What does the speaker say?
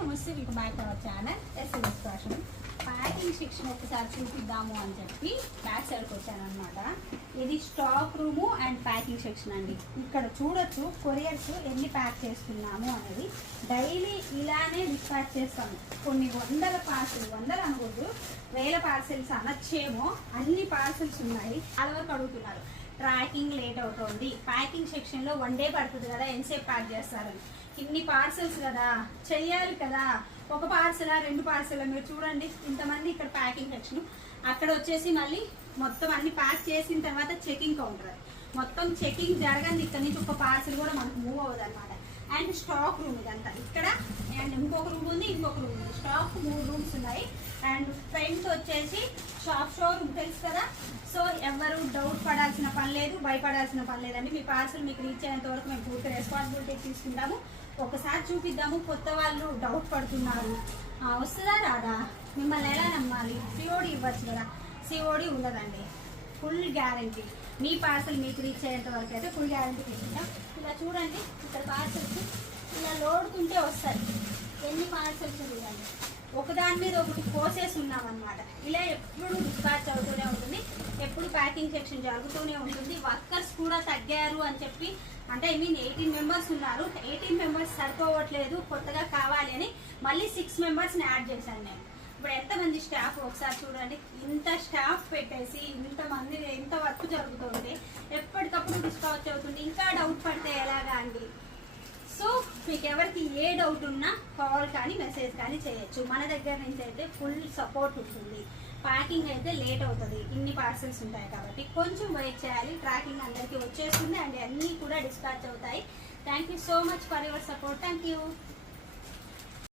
నమస్తే, welcome back to our channel SS fashion. Packing section ఒకసారి చూపిద్దాము అని చెప్పి బ్యాక్ సైడ్కి వచ్చాను అనమాట. ఇది stock room and packing section అండి. ఇక్కడ చూడొచ్చు కొరియర్స్ ఎన్ని ప్యాక్ చేస్తున్నాము అనేది. డైలీ ఇలానే డిస్పాచ్ చేస్తాము. కొన్ని వందల పార్సెల్, వందలు అనకూడదు, వేల పార్సెల్స్ అనొచ్చేమో, అన్ని పార్సెల్స్ ఉన్నాయి. చాలా వరకు అడుగుతున్నారు ట్రాకింగ్ లేట్ అవుతుంది, ప్యాకింగ్ సెక్షన్లో 1 డే పడుతుంది కదా, ఎంతసేపు ప్యాక్ చేస్తారని. ఇన్ని పార్సెల్స్ కదా, చెయ్యాలి కదా, ఒక పార్సెలా 2 పార్సెలా. మీరు చూడండి ఇంతమంది ఇక్కడ ప్యాకింగ్ సెక్షన్, అక్కడ వచ్చేసి మళ్ళీ మొత్తం అన్ని ప్యాక్ చేసిన తర్వాత చెకింగ్ కౌంటర్. మొత్తం చెకింగ్ జరగండి, ఇక్కడ నుంచి ఒక పార్సెల్ కూడా మనకు మూవ్ అవ్వదు అనమాట. అండ్ స్టాక్ రూమ్ ఇదంతా ఇక్కడ, అండ్ ఇంకొక రూమ్ ఉంది, ఇంకొక రూమ్ ఉంది. స్టాక్ 3 రూమ్స్ ఉన్నాయి. అండ్ ఫ్రంట్ వచ్చేసి షోరూమ్ తెలుసు కదా. సో ఎవరు డౌట్ పడాల్సిన పని లేదు, భయపడాల్సిన పని లేదండి. మీ పార్సల్ మీకు రీచ్ అయ్యేంత వరకు మేము పూర్తి రెస్పాన్సిబిలిటీ తీసుకుంటాము. ఒకసారి చూపిద్దాము, కొత్త వాళ్ళు డౌట్ పడుతున్నారు, వస్తుందా రాదా, మిమ్మల్ని ఎలా నమ్మాలి, సిఓడి ఇవ్వచ్చు కదా. సిఓడి ఉండదండి, ఫుల్ గ్యారంటీ. మీ పార్సల్ మీకు రీచ్ అయ్యేంత వరకు అయితే ఫుల్ గ్యారంటీ తీసుకుంటాం. ఇలా చూడండి, ఇక్కడ పార్సల్స్ ఇలా లోడుకుంటే వస్తాయి. ఎన్ని పార్సల్స్ చూడండి, ఒకదాని మీద ఒకటి కోసేసి ఉన్నామన్నమాట. ఇలా ఎప్పుడు డిస్పాచ్ అవుతూనే ఉంటుంది, ఎప్పుడు ప్యాకింగ్ సెక్షన్ జరుగుతూనే ఉంటుంది. వర్కర్స్ కూడా తగ్గారు అని చెప్పి, అంటే 18 మెంబర్స్ ఉన్నారు. 18 మెంబర్స్ సరిపోవట్లేదు, కొత్తగా కావాలి అని మళ్ళీ 6 మెంబర్స్ని యాడ్ చేశాను నేను. ఇప్పుడు ఎంతమంది స్టాఫ్ ఒకసారి చూడండి. ఇంత స్టాఫ్ పెట్టేసి ఇంతమంది ఇంత వర్క్ జరుగుతుంది, ఎప్పటికప్పుడు డిస్పాచ్ అవుతుంది. ఇంకా డౌట్ పడితే ఎలాగా అండి? సో మీకు ఎవరికి ఏ డౌట్ ఉన్నా కాల్ కానీ మెసేజ్ కానీ చేయొచ్చు. మన దగ్గర నుంచి అయితే ఫుల్ సపోర్ట్ ఉంటుంది. ప్యాకింగ్ అయితే లేట్ అవుతుంది, ఇన్ని పార్సల్స్ ఉంటాయి కాబట్టి కొంచెం వెయిట్ చేయాలి. ట్రాకింగ్ అందరికీ వచ్చేస్తుంది అండ్ అన్నీ కూడా డిస్పాచ్ అవుతాయి. Thank you so much for your support. Thank you.